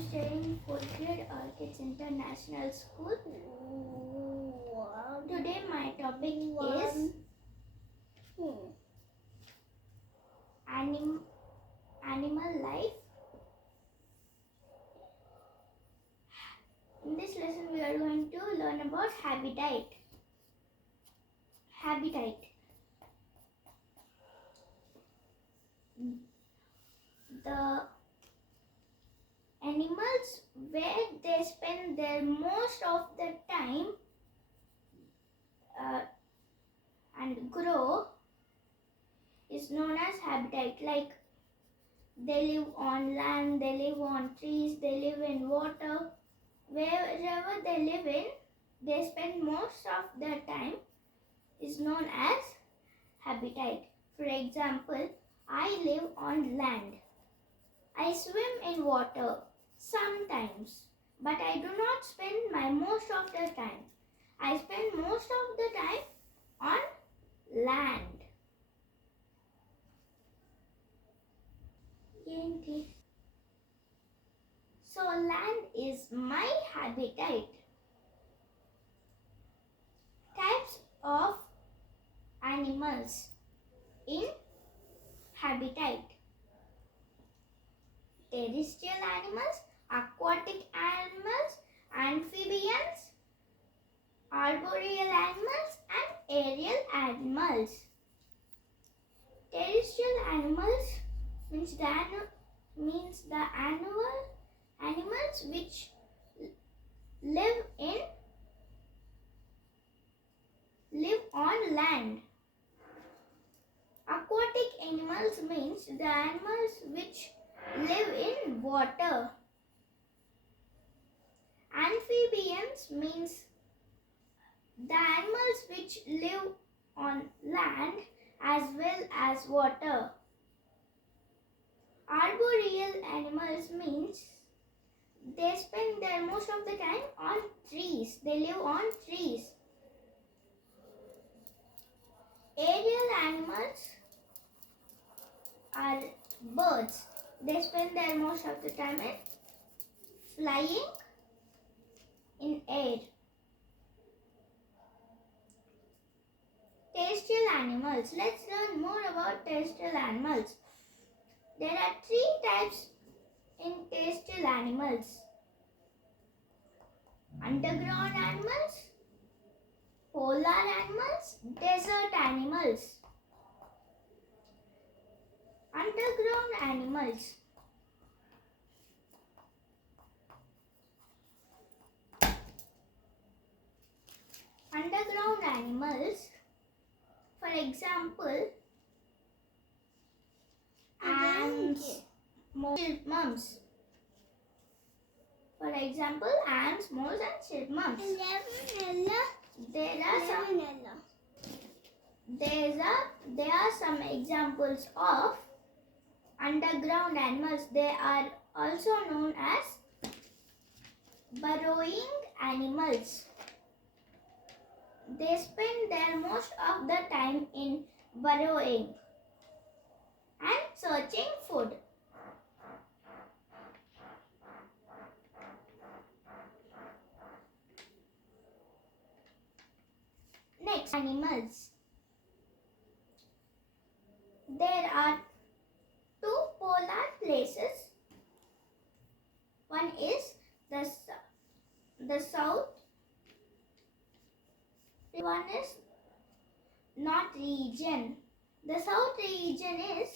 am studying in 4th grade Orchids International School. Today my topic is animal life. In this lesson we are going to learn about habitat. The animals where they spend their most of the time and grow is known as habitat. Like they live on land, they live on trees, they live in water. Wherever they live in, they spend most of their time is known as habitat. For example, I live on land. I swim in water sometimes, but I do not spend my most of the time. I spend most of the time on land. So land is my habitat. Types of animals in habitat: terrestrial animals, aquatic animals, amphibians, arboreal animals, and aerial animals. Terrestrial animals means the animals which live on land. Aquatic animals means the animals which live in water. Amphibians means the animals which live on land as well as water. Arboreal animals means they spend their most of the time on trees. They live on trees. Aerial animals are birds. They spend their most of the time in flying in air. Terrestrial animals. Let's learn more about terrestrial animals. There are 3 types in terrestrial animals: underground animals, polar animals, desert animals. Underground animals. Underground animals, for example, ants, chipmunks. For example, ants, moles, and chipmunks. There are some examples of underground animals. They are also known as burrowing animals. They spend their most of the time in burrowing and searching food. Next, animals. There are 2 polar places. One is the south. One is north region. The south region is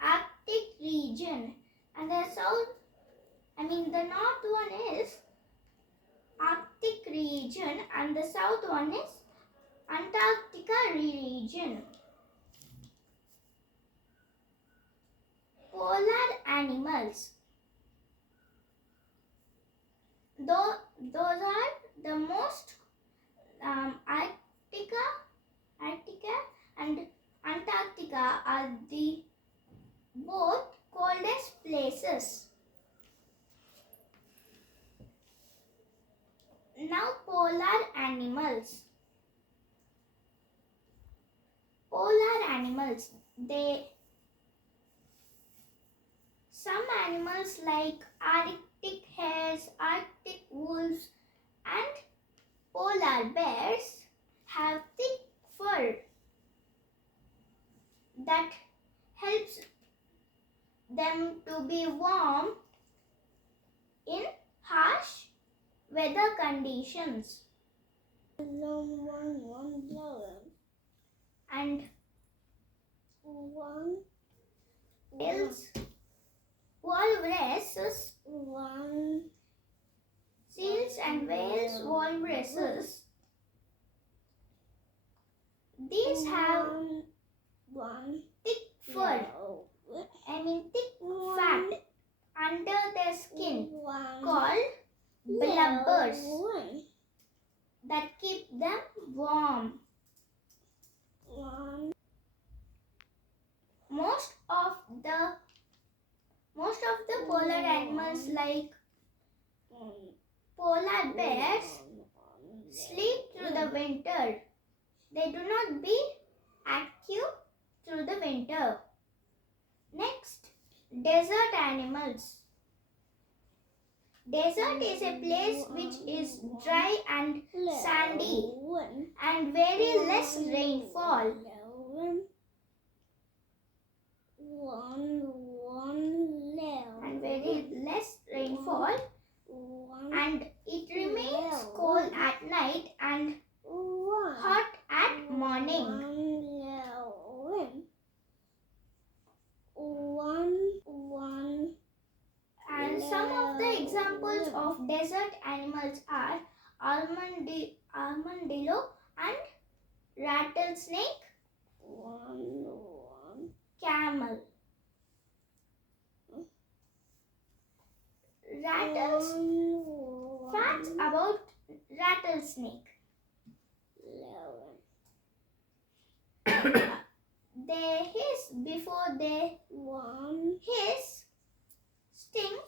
Arctic region, and the north one is Arctic region, and the south one is Antarctica region. Polar animals. Those are the most Arctica and Antarctica are the both coldest places. Now polar animals. Polar animals. Some animals like Arctic hares, Arctic wolves, and polar bears have thick fur that helps them to be warm in harsh weather conditions. And whales, walruses, seals and whales, walruses, these have thick fur, thick fat under their skin called blubbers that keep them warm. Most of the polar animals like polar bears sleep through the winter. They do not be active through the winter. Next, desert animals. Desert is a place which is dry and sandy and very less rainfall. And very less rainfall, and it remains cold at night and hot at morning. And some of the examples of desert animals are armadillo and rattlesnake, camel. Facts about rattlesnake. They hiss before they hiss, stink,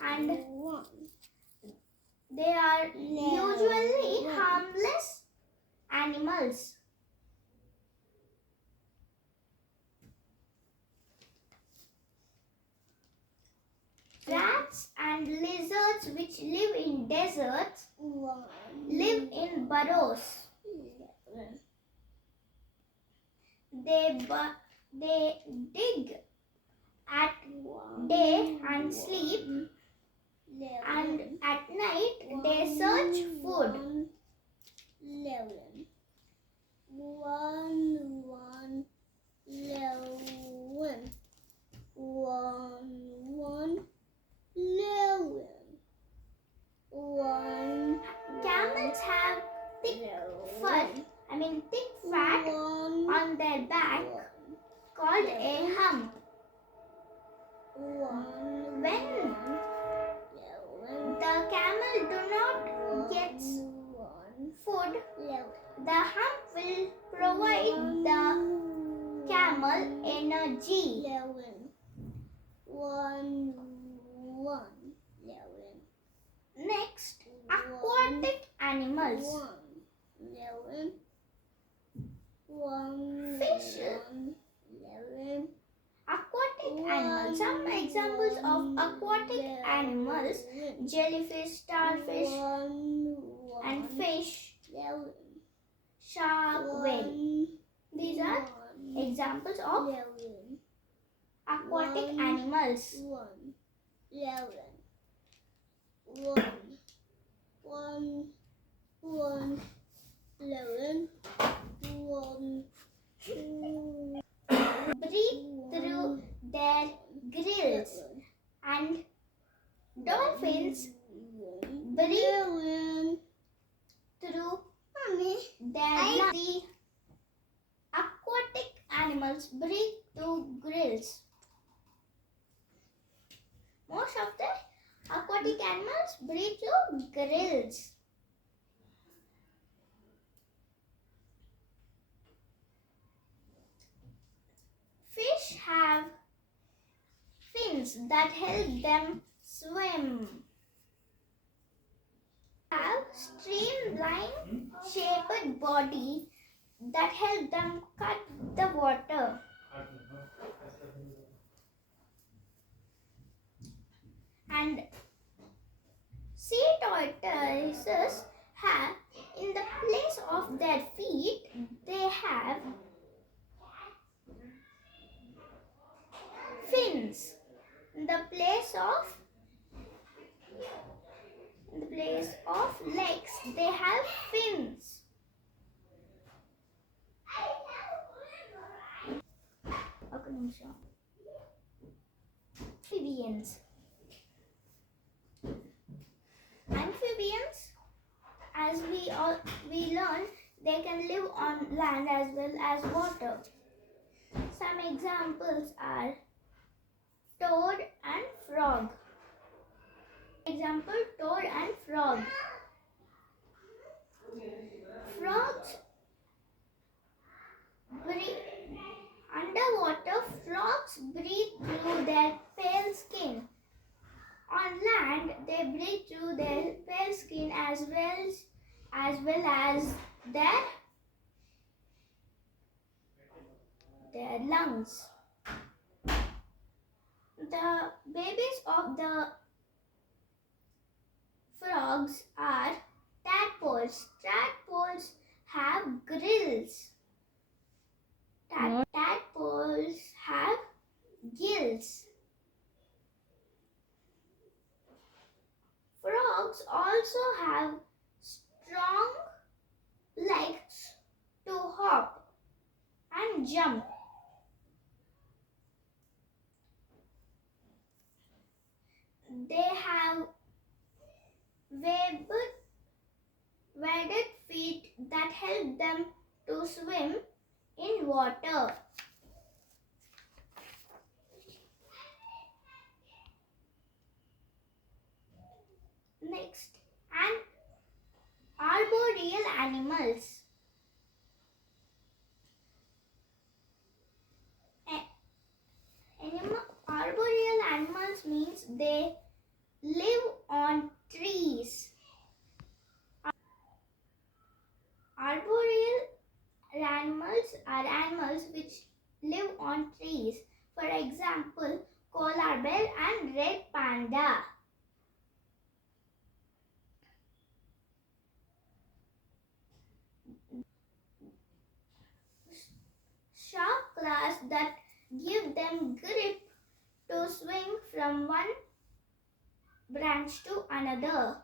and they are usually harmless animals. Rats and lizards which live in deserts live in burrows. They dig at day and sleep, and at night they search food. Camels have thick fur, thick fat on their back called a hump. When the camel do not get food, the hump will provide the camel energy. Next, aquatic animals. Fish. Aquatic animals. Some examples of aquatic animals: jellyfish, starfish, and fish, shark, whale. These are examples of aquatic animals. Breathe through their gills, and dolphins breathe through their lungs. The aquatic animals breathe through gills. Most of the aquatic animals breathe through gills. Fish have fins that help them swim. Have streamline shaped body that help them cut the water. fins. In the place of legs, they have fins. ఒక నిమిషం. Amphibians, as we learn, they can live on land as well as water. Some examples are toad and frog. Example, toad and frog. Frogs underwater, frogs breathe through their pale skin. On land, they breathe through their pale skin as well as their lungs. The babies of the frogs are tadpoles. Tadpoles have grills. Tadpoles have gills. Frogs also have strong legs to hop and jump. They have webbed feet that help them to swim in water. Next, arboreal animals. Arboreal animals means they live on trees. Arboreal animals are animals which live on trees. For example, koala bear and red panda. Sharp claws that give them grip to swing from one branch to another.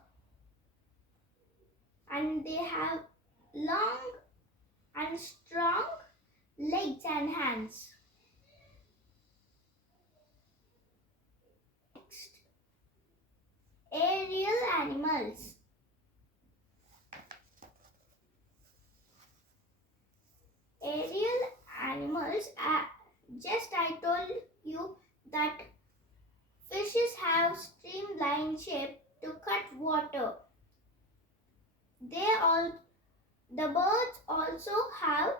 And they have long and strong legs and hands. Next, aerial animals. Aerial animals are, just I told you that fishes have streamline shape to cut water. The birds also have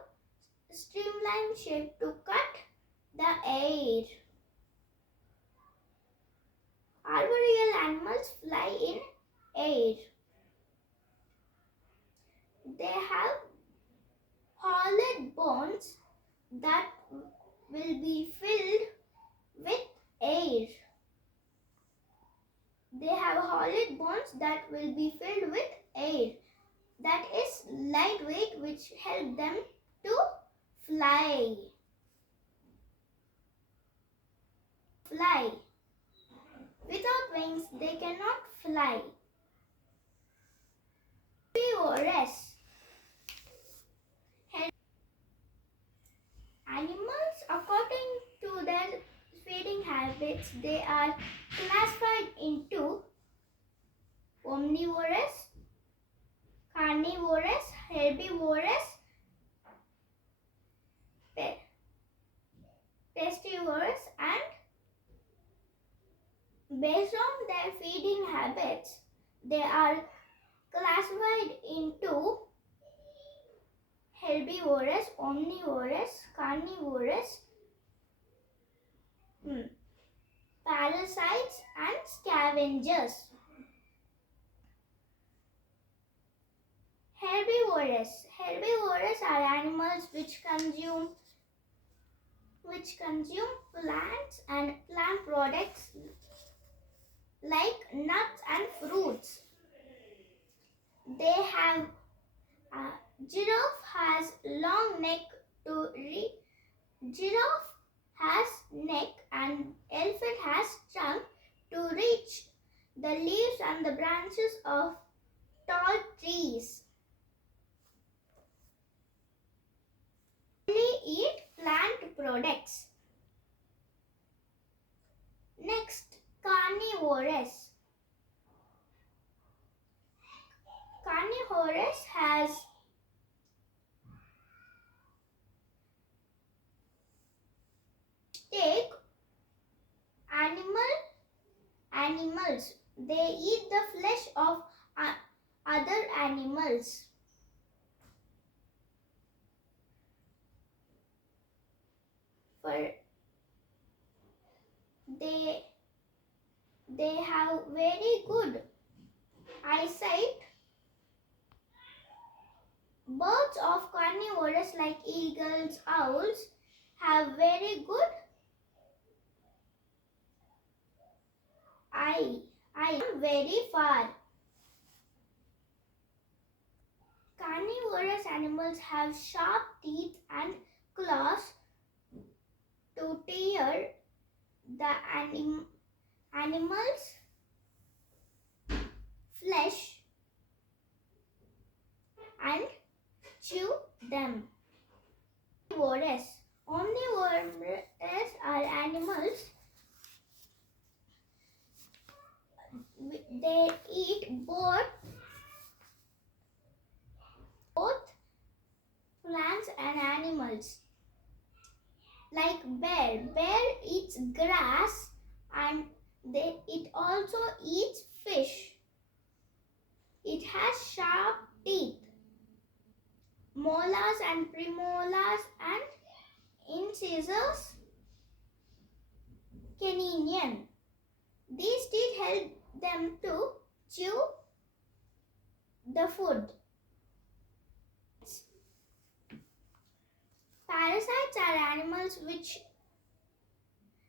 streamline shape to cut the air. Arboreal animals fly in air. They have hollow bones that will be filled with air. They have hollow bones that will be filled with air. That is lightweight, which help them to fly. Without wings, they cannot fly. Herbivores. Animals, according to their feeding habits, they are classified into omnivorous, carnivorous, herbivorous, pestivorous, and based on their feeding habits, they are classified into herbivorous, omnivorous, carnivorous, parasites, and scavengers. Herbivorous. Herbivorous are animals which consume plants and plant products like nuts and fruits. They have giraffe has long neck to giraffe has neck and elephant branches of tall trees. Only eat plant products. Next, carnivorous. Carnivorous has take animals. They eat the flesh of other animals. For they have very good eyesight. Birds of carnivorous like eagles, owls have very good eye. I am very far. Carnivorous animals have sharp teeth and claws to tear the animal's flesh and chew them. Omnivorous are animals. They eat both plants and animals. Like bear. Bear eats grass and it also eats fish. It has sharp teeth, molars and premolars and incisors caninian. These teeth help them to chew the food. Parasites are animals which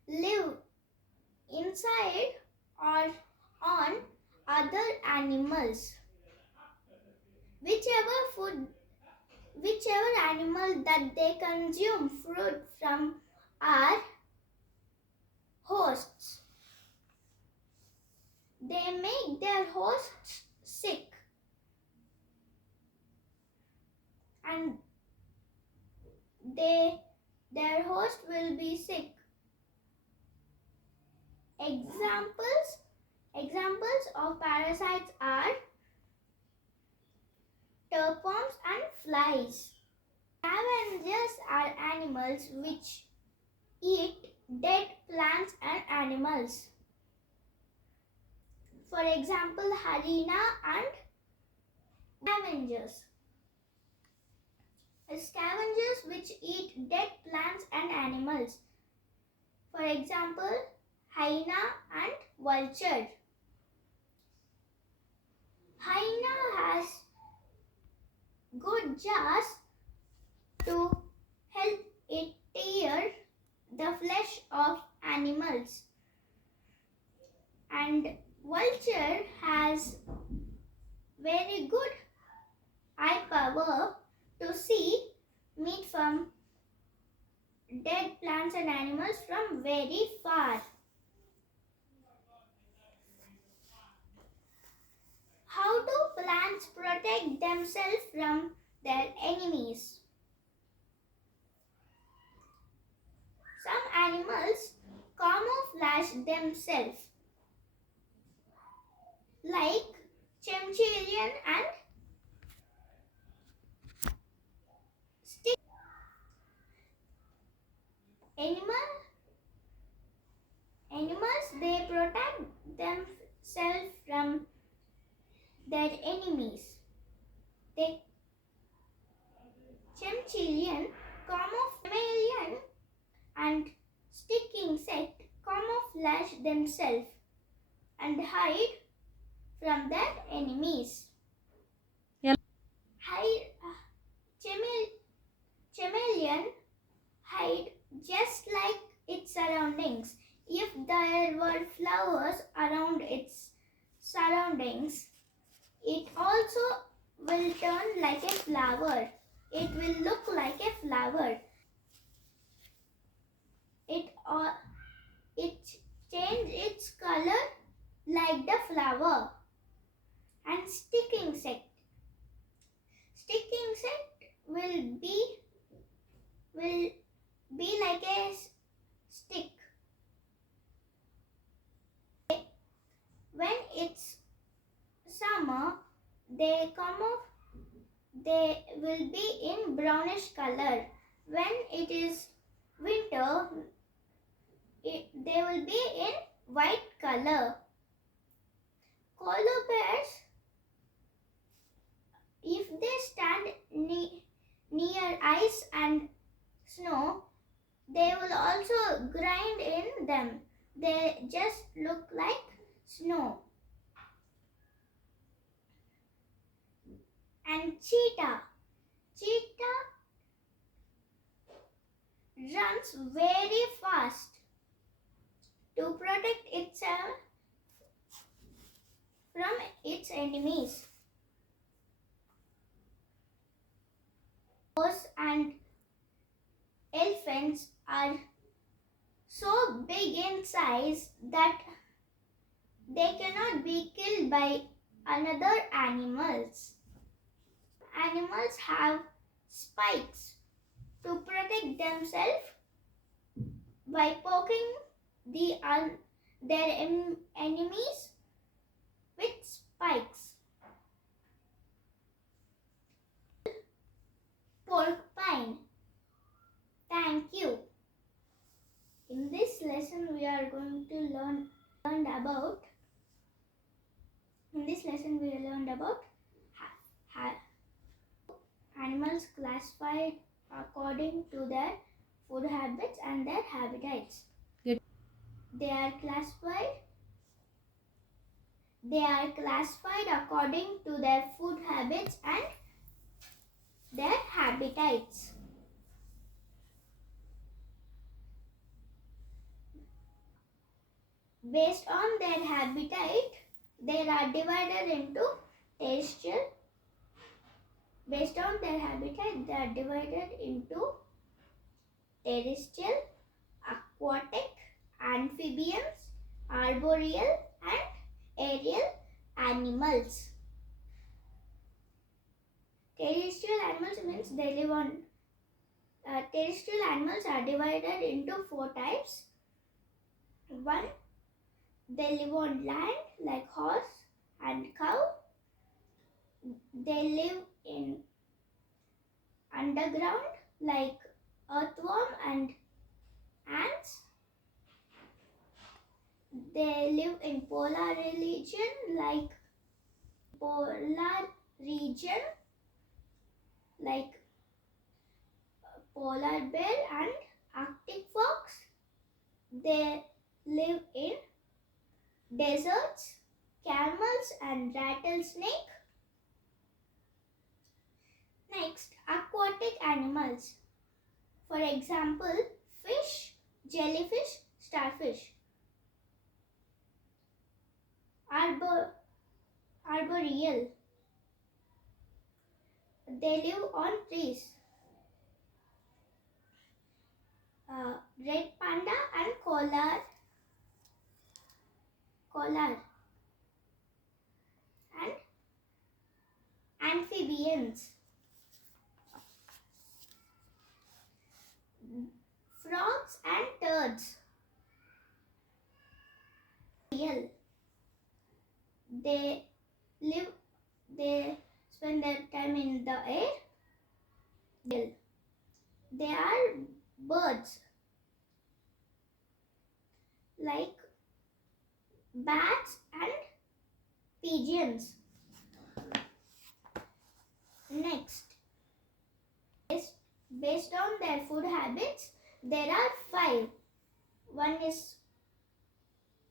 live inside or on other animals. Whichever animal that they consume fruit from are hosts. They make their hosts sick and their host will be sick. Examples of parasites are tapeworms and flies. Scavengers are animals which eat dead plants and animals. For example, hyena and scavengers. Scavengers which eat dead plants and animals. For example, hyena and vulture. Hyena has good jaws to help it tear the flesh of animals. And vulture has very good eye power to see meat from dead plants and animals from very far. How do plants protect themselves from their enemies? Some animals camouflage themselves like chameleon and stick. Animals, they protect themselves from their enemies. The chameleon and stick insect camouflage themselves and hide from their enemies. Yeah. Chameleon hide just like its surroundings. If there were flowers around its surroundings, it also will turn like a flower. It will look like a flower. It change its color like the flower. stick insect. Stick insect will be like a stick. When it's summer, they will be in brownish color. When it is winter, they will be in white color. Koala bears, if they stand near ice and snow, they will also grind in them. They just look like snow. And cheetah. Cheetah runs very fast to protect itself from its enemies. Horse and elephants are so big in size that they cannot be killed by another animals. Animals have spikes to protect themselves by poking their enemies with spikes. Porcupine. Thank you. In this lesson we are going to learn about animals classified according to their food habits and their habitats. They are classified according to their food habits and their habitats. Based on their habitat, they are divided into terrestrial. Based on their habitat, they are divided into terrestrial, aquatic, amphibians, arboreal, and aerial animals. Terrestrial animals means they live on. Terrestrial animals are divided into 4 types. 1. They live on land like horse and cow. They live in underground like earthworm and ants. They live in polar region like polar bear and Arctic fox. They live in deserts, camels and rattlesnake. Next, aquatic animals. For example, fish, jellyfish, starfish. Arboreal. They live on trees. Red panda and koala and amphibians. Frogs and turds. They spend their time in the air. They are birds like bats and pigeons. Next, based on their food habits, there are 5. One is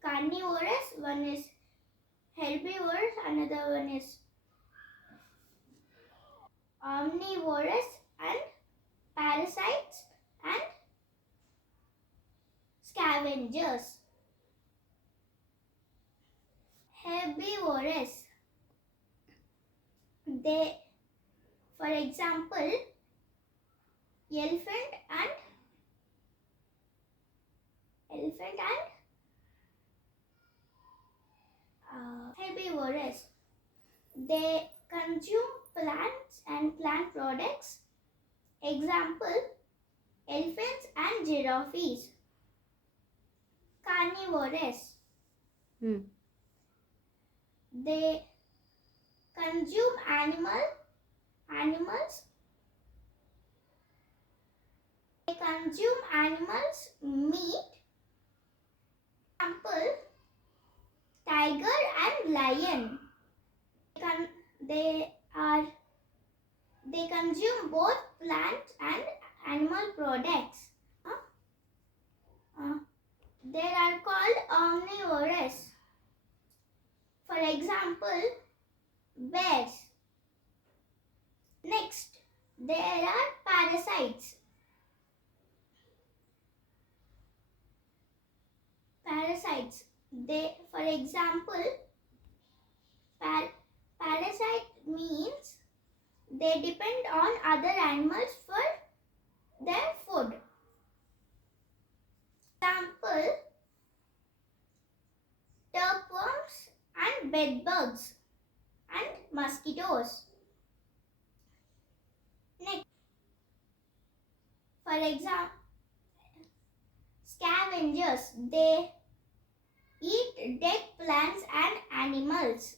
carnivorous, one is herbivorous, another one is omnivorous, and parasites and scavengers. Herbivorous. They, for example, elephant and herbivorous. They consume plants and plant products. Example, elephants and giraffes. Carnivorous. They consume animals. They consume animals meat. Example, tiger and lion. They consume both plant and animal products. They are called omnivorous. For example, bears. Next, there are parasites. For example, parasite means they depend on other animals for their food. Example, tapeworms and bedbugs and mosquitoes. Next, for example, scavengers. They eat dead plants and animals.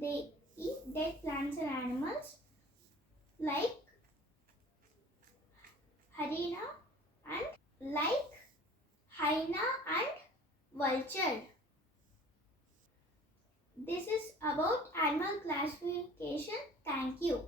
They eat dead plants and animals like hyena and vulture. This is about animal classification. Thank you.